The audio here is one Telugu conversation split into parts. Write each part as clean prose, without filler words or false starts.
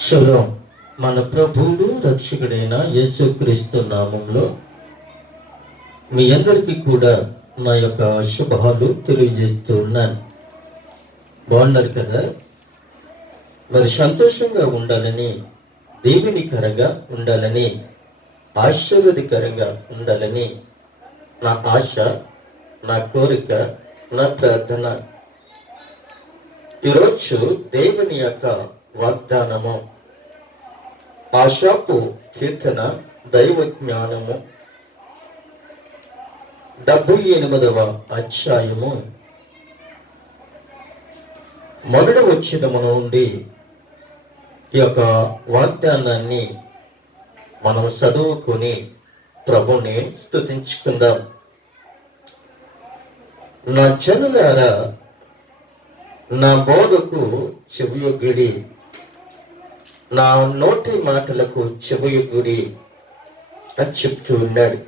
షలోం. మన ప్రభువుడు రక్షకుడైన యేసుక్రీస్తు నామంలో మీ అందరికీ కూడా నా యొక్క శుభాలు తెలియజేస్తూ ఉన్నాను. బాగున్నారు కదా? మరి సంతోషంగా ఉండాలని, దేవునికరంగా ఉండాలని, ఆశీర్వాదకరంగా ఉండాలని నా ఆశ, నా కోరిక, నా ప్రార్థన. ఈరోజు దేవుని యొక్క వాగ్దానము ఆశాపు కీర్తన దైవ జ్ఞానము 78వ అధ్యాయము మొదటి వచనము నుండి ఈ యొక్క వాగ్దానాన్ని మనం చదువుకొని ప్రభుని స్తుతించుకుందాం. నా జనులారా, నా బోధకు చెవియొగ్గిడి, నా నోటి మాటలకు చెవియొగ్గిడి అని చెప్తూ ఉన్నాడు.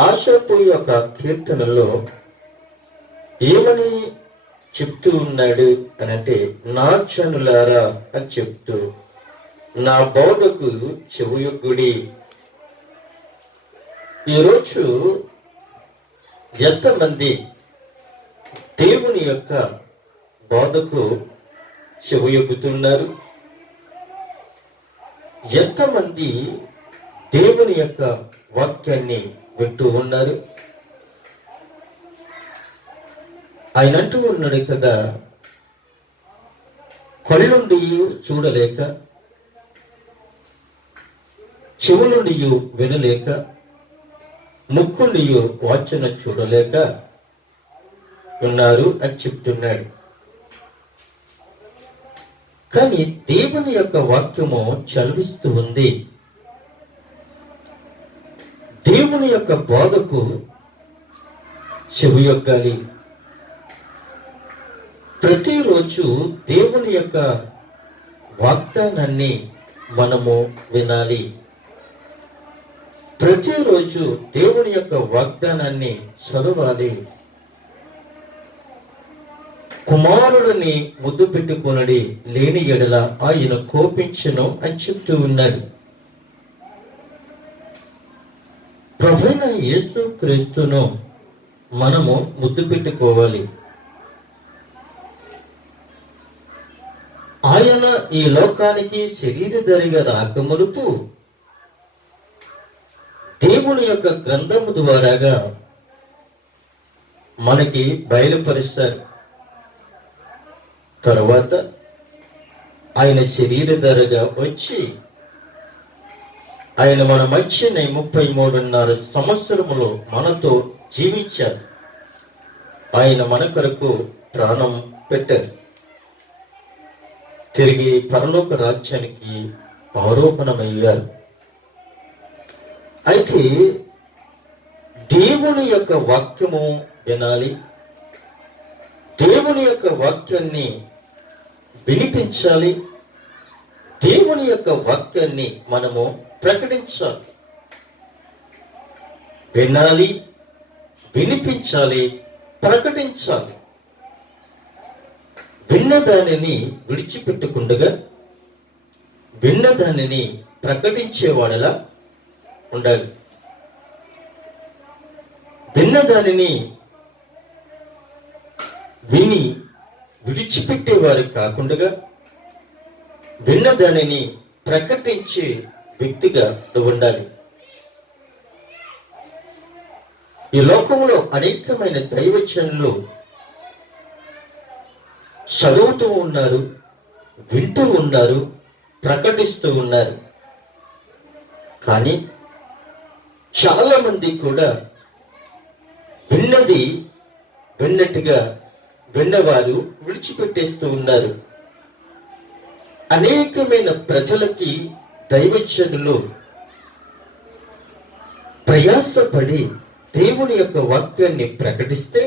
ఆశాపు యొక్క కీర్తనలో ఏమని చెప్తూ ఉన్నాడు అని అంటే, నా జనులారా అని చెప్తూ నా బోధకు చెవియొగ్గుడి. ఈరోజు ఎంతమంది దేవుని యొక్క బోధకు చెవియొగ్గుతున్నారు? ఎంతమంది దేవుని యొక్క వాక్యాన్ని వింటూ ఉన్నారు? ఆయన అంటూ ఉన్నాడు కదా, కళ్ళుండి చూడలేక, చెవులుండి వినలేక, ముక్కుండి వాచన చూడలేక ఉన్నారు అని చెప్తున్నాడు. కానీ దేవుని యొక్క వాక్యము చదివిస్తూ ఉంది. దేవుని యొక్క బోధకు చెవియొగ్గాలి. ప్రతిరోజు దేవుని యొక్క వాగ్దానాన్ని మనము వినాలి. ప్రతిరోజు దేవుని యొక్క వాగ్దానాన్ని చదవాలి. కుమారుడిని ముద్దు పెట్టుకొనడి, లేని ఎడల ఆయన కోపించును అని చెప్తూ ఉన్నాడు. ప్రభువైన యేసు క్రీస్తును మనము ముద్దు పెట్టుకోవాలి. ఆయన ఈ లోకానికి శరీరధారిగా రాకమునుపు దేవుని యొక్క గ్రంథము ద్వారాగా మనకి బయలుపరుస్తారు. తరువాత ఆయన శరీరధారిగా వచ్చి ఆయన మన మధ్యన 33.5 సంవత్సరములు మనతో జీవించారు. ఆయన మన కొరకు ప్రాణం పెట్టారు. తిరిగి పరలోక రాజ్యానికి ఆరోపణమయ్యారు. అయితే దేవుని యొక్క వాక్యము వినాలి. దేవుని యొక్క వాక్యాన్ని వినిపించాలి. దేవుని యొక్క వాక్యాన్ని మనము ప్రకటించాలి. వినాలి, వినిపించాలి, ప్రకటించాలి. విన్న దానిని విడిచిపెట్టకుండా విన్న దానిని ప్రకటించేవాడలా ఉండాలి. విన్న దానిని విని విడిచిపెట్టేవారు కాకుండా విన్న దానిని ప్రకటించే వ్యక్తిగా ఉండాలి. ఈ లోకంలో అనేకమైన దైవజనులు చదువుతూ ఉన్నారు, వింటూ ఉన్నారు, ప్రకటిస్తూ ఉన్నారు. కానీ చాలా మంది కూడా విన్నది విన్నట్టుగా విన్నవారు విడిచిపెట్టేస్తూ ఉన్నారు. అనేకమైన ప్రజలకి దైవజనులు ప్రయాసపడి దేవుని యొక్క వాక్యాన్ని ప్రకటిస్తే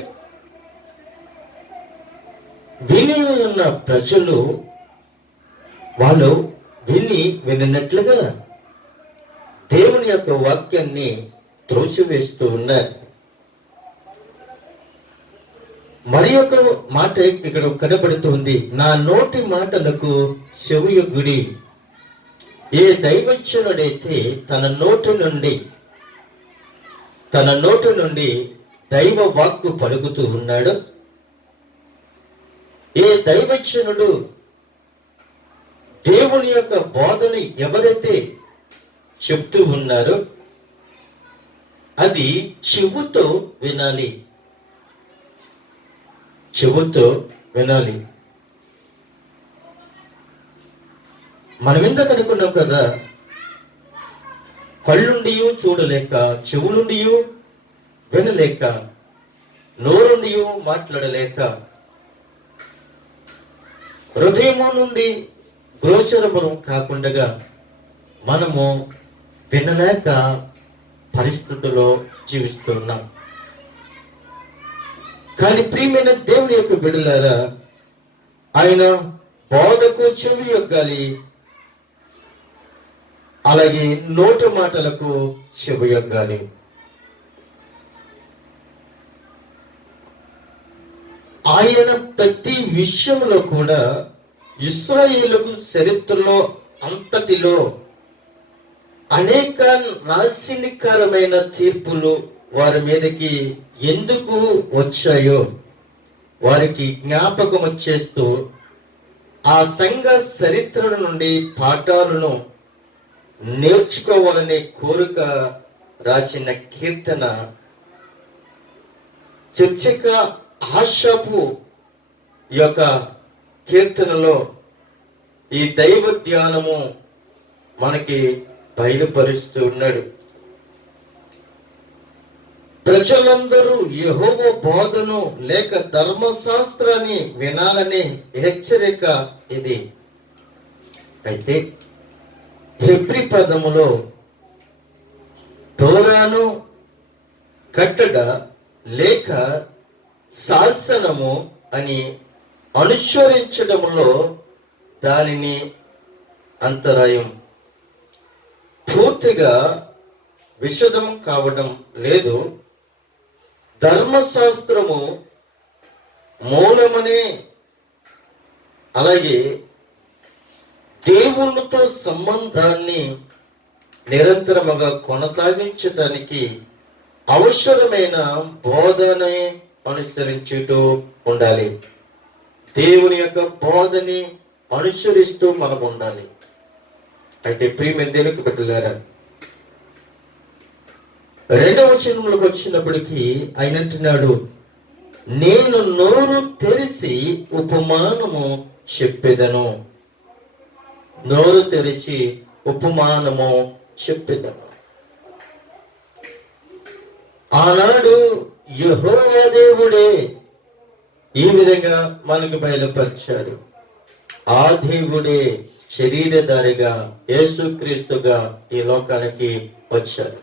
విని ఉన్న ప్రజలు వాళ్ళు విన్నట్లుగా దేవుని యొక్క వాక్యాన్ని త్రోసివేస్తూ ఉన్నారు. మరి ఒక మాట ఇక్కడ కనబడుతుంది, నా నోటి మాటలకు చెవియొగ్గుడి. ఏ దైవజనుడైతే తన నోటి నుండి దైవ వాక్కు పలుకుతూ ఉన్నాడో, ఏ దైవజనుడు దేవుని యొక్క బోధన ఎవరైతే చెప్తూ ఉన్నారో అది చెవుతో వినాలి. చెవుతో వినాలి. మనం ఇంత కనుక్కున్నాం కదా, కళ్ళుండి చూడలేక, చెవులుండి వినలేక, నోరుండి మాట్లాడలేక, హృదయము నుండి గోచరము కాకుండా మనము వినలేక పరిస్థితుల్లో జీవిస్తున్నాం. కానీ ప్రియమైన దేవుని యొక్క బిడ్డలారా, ఆయన బోధకు చెవి యొగ్గాలి, అలాగే నోటి మాటలకు చెవి యొగ్గాలి. ఆయన ప్రతి విషయంలో కూడా ఇశ్రాయేలుకు చరిత్రలో అంతటిలో అనేక నాశనకరమైన తీర్పులు వారి మీదకి ఎందుకు వచ్చాయో వారికి జ్ఞాపకం వచ్చేస్తూ ఆ సంఘ చరిత్ర నుండి పాఠాలను నేర్చుకోవాలనే కోరిక రాసిన కీర్తన చర్చక ఆశాపు యొక్క కీర్తనలో ఈ దైవ ధ్యానము మనకి బయలుపరుస్తూ ఉన్నాడు. ప్రజలందరూ యెహోవా బోధను లేక ధర్మశాస్త్రాన్ని వినాలనే హెచ్చరిక ఇది. అయితే హెబ్రీ పదములో తోరాను కట్టడ లేక శాసనము అని అనుసరించడంలో దానిని అంతరాయం పూర్తిగా విషదం కావడం లేదు. ధర్మశాస్త్రము మూలమనే, అలాగే దేవునితో సంబంధాన్ని నిరంతరముగా కొనసాగించడానికి అవసరమైన బోధనే అనుసరించుతూ ఉండాలి. దేవుని యొక్క బోధని అనుసరిస్తూ మనం ఉండాలి. అయితే ప్రియమైన దేవునికి బిడ్డలారా, రెండవ వచనంలోకి వచ్చినప్పటికీ ఆయన అంటున్నాడు, నేను నోరు తెరిచి ఉపమానము చెప్పెదను. నోరు తెరిచి ఉపమానము చెప్పెదను. ఆనాడు యెహోవా దేవుడే ఈ విధంగా మనకు బయలుపరిచాడు. ఆ దేవుడే శరీరధారిగా యేసుక్రీస్తుగా ఈ లోకానికి వచ్చాడు.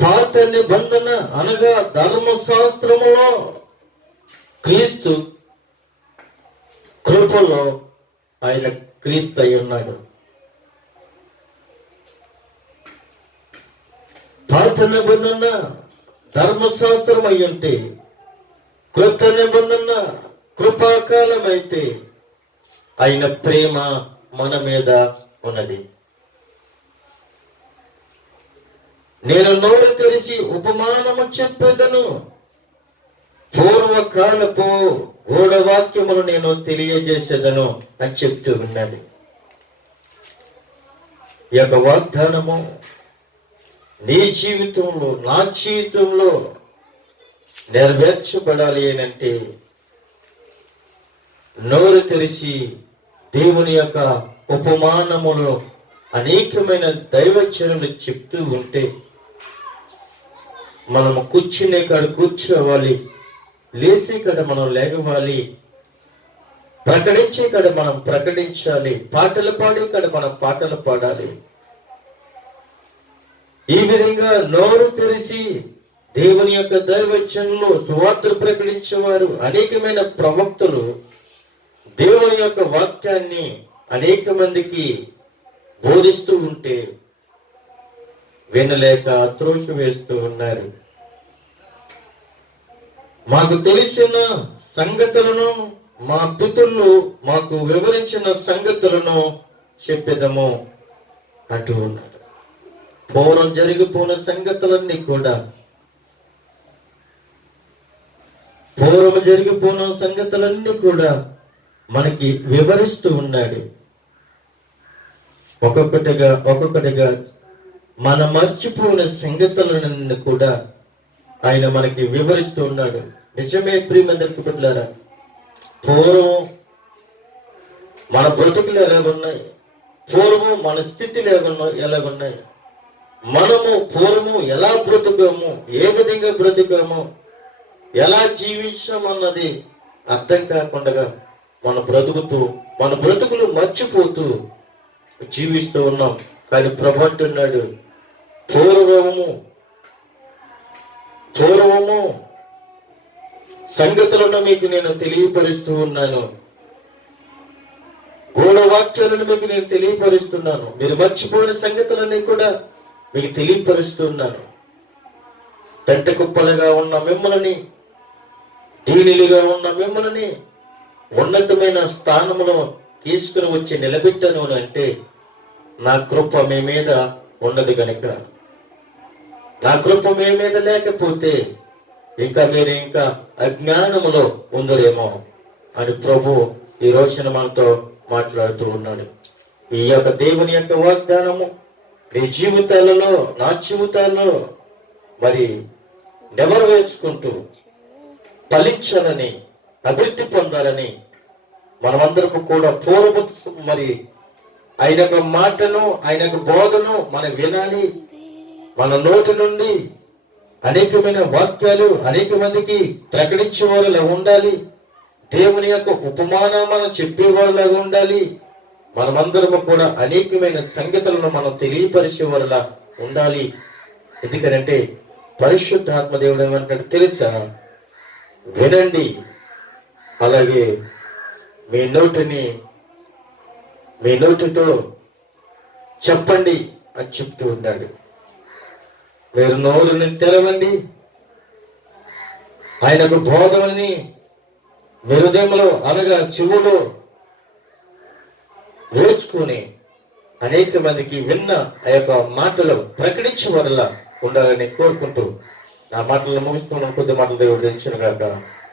పాత నిబంధన అనగా ధర్మశాస్త్రములో క్రీస్తు కృపలో ఆయన క్రీస్తు అయి ఉన్నాడు. పాత నిబంధన ధర్మశాస్త్రం అయి ఉంటే, కృత నిబంధన కృపాకాలం అయితే ఆయన ప్రేమ మన మీద ఉన్నది. నేను నోరు తెరిచి ఉపమానము చెప్పేదను, పూర్వకాలపు గూఢవాక్యములు నేను తెలియజేసేదను అని చెప్తూ ఉన్నది. ఈ యొక్క వాగ్దానము నీ జీవితంలో, నా జీవితంలో నెరవేర్చబడాలి అంటే నోరు తెరిచి దేవుని యొక్క ఉపమానములు అనేకమైన దైవచనులు చెప్తూ ఉంటే మనము కూర్చునే కాడ కూర్చోవాలి, లేచి కాడ మనం లేగవాలి, ప్రకటించే కాడ మనం ప్రకటించాలి, పాటలు పాడే కాడ మనం పాటలు పాడాలి. ఈ విధంగా నోరు తెరిచి దేవుని యొక్క దైవచనులు, సువార్తలు ప్రకటించేవారు, అనేకమైన ప్రవక్తలు దేవుని యొక్క వాక్యాన్ని అనేక మందికి బోధిస్తూ ఉంటే వినలేక త్రోసి వేస్తూ ఉన్నారు. మాకు తెలిసిన సంగతులను మా పితరులు మాకు వివరించిన సంగతులను చెప్పేదము అంటూ ఉన్నారు. పూర్వం జరిగిపోయిన సంగతులన్నీ కూడా, మనకి వివరిస్తూ ఉన్నాడు. ఒక్కొక్కటిగా మన మర్చిపోయిన సంగతులను కూడా ఆయన మనకి వివరిస్తూ ఉన్నాడు. నిజమే ప్రియమందరికి బిడ్డలారా, పూర్వం మన బ్రతుకులు ఎలాగున్నాయి, పూర్వం మన స్థితిలు ఎలాగున్నాయి, మనము పూర్వము ఎలా బ్రతుకాము, ఏ విధంగా బ్రతుకాము, ఎలా జీవించామన్నది అర్థం కాకుండా మన బ్రతుకులు మర్చిపోతూ జీవిస్తూ ఉన్నాం. కానీ ప్రభు అంటున్నాడు, పూర్వము సంగతులను మీకు నేను తెలియపరుస్తూ ఉన్నాను, గూఢవాక్యాలను మీకు నేను తెలియపరుస్తున్నాను, మీరు మర్చిపోయిన సంగతులన్నీ కూడా మీకు తెలియపరుస్తున్నాను. పెంట కుప్పలుగా ఉన్న మిమ్మల్ని, దీనిలుగా ఉన్న మిమ్మల్ని ఉన్నతమైన స్థానంలో తీసుకుని వచ్చి నిలబెట్టాను అంటే నా కృప మీ మీద ఉన్నది కనుక. నా కృప మీ మీద లేకపోతే మీరు ఇంకా అజ్ఞానములో ఉందరేమో అని ప్రభు ఈ రోజున మనతో మాట్లాడుతూ ఉన్నాడు. ఈ యొక్క దేవుని యొక్క వాగ్దానము మీ జీవితాలలో, నా జీవితాల్లో మరి నెవరు వేసుకుంటూ ఫలించాలని, అభివృద్ధి పొందాలని మనమందరము కూడా పూర్వపు మరి ఆయన యొక్క మాటను, ఆయన యొక్క బోధను మనం వినాలి. మన నోటి నుండి అనేకమైన వాక్యాలు అనేక మందికి ప్రకటించే వాళ్ళలా ఉండాలి. దేవుని యొక్క ఉపమానం మనం చెప్పేవాళ్ళలాగా ఉండాలి. మనమందరము కూడా అనేకమైన సంగతులను మనం తెలియపరిచే వాళ్ళలా ఉండాలి. ఎందుకంటే పరిశుద్ధాత్మ దేవుడు ఏమంటాడు తెలుసా? వినండి, అలాగే మీ నోటితో చెప్పండి అని చెప్తూ ఉన్నాడు. మీరు నోరుని తెరవండి, ఆయనకు బోధనని మీ హృదయంలో అనగా చెవులో వేసుకుని అనేక మందికి విన్న ఆ యొక్క మాటలు ప్రకటించే వరలా ఉండాలని కోరుకుంటూ నా మాటలను ముగిస్తున్నాను. కొద్ది మాటలు దేవుడు తెచ్చును గాక.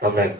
ఆమేన్.